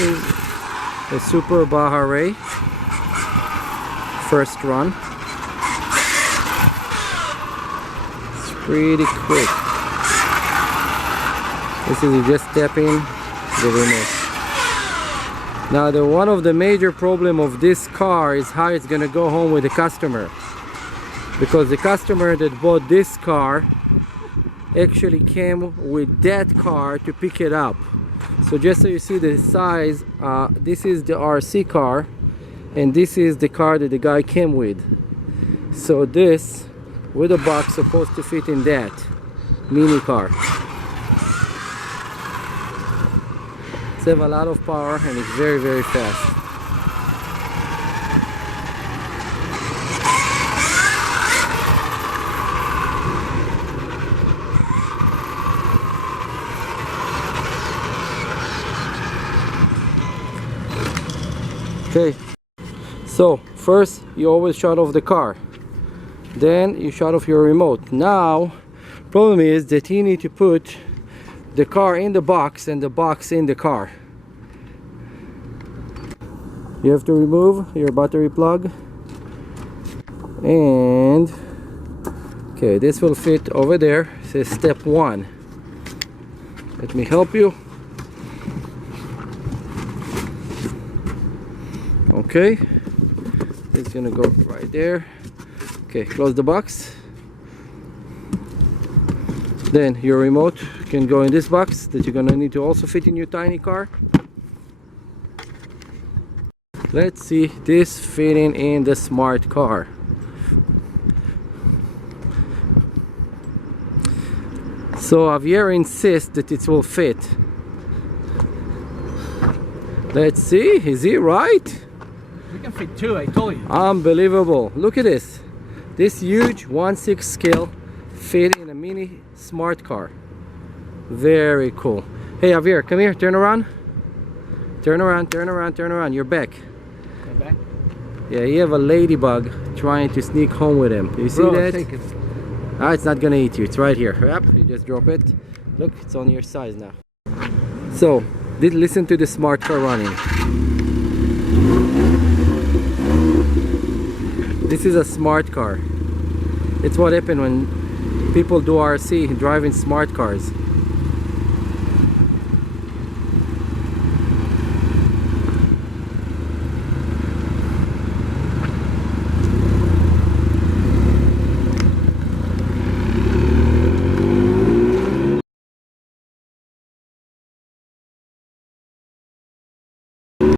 is the Super Baja Rey first run. It's pretty quick. This is you just step in the remote. Now one of the major problem of this car is how it's gonna go home with the customer, because the customer that bought this car actually came with that car to pick it up. So just so you see the size, this is the RC car and this is the car that the guy came with. So this with a box supposed to fit in that mini car. It's have a lot of power and it's very, very fast. Okay, so first you always shut off the car, then you shut off your remote. Now problem is that you need to put the car in the box and the box in the car. You have to remove your battery plug, and okay, this will fit over there. It says step 1. Let me help you. Okay, it's gonna go right there. Okay, close the box. Then your remote can go in this box that you're gonna need to also fit in your tiny car. Let's see this fitting in the smart car. So Javier insists that it will fit. Let's see, is he right? We can fit 2, I told you. Unbelievable. Look at this. This huge 1/6 scale fit in a mini smart car. Very cool. Hey Javier, come here, turn around. Turn around, turn around, turn around. You're back. I'm back? Yeah, you have a ladybug trying to sneak home with him. Do you see that? Take it. Ah, it's not gonna eat you. It's right here. Yep, you just drop it. Look, it's on your size now. So, listen to the smart car running. This is a smart car. It's what happened when people do RC driving smart cars.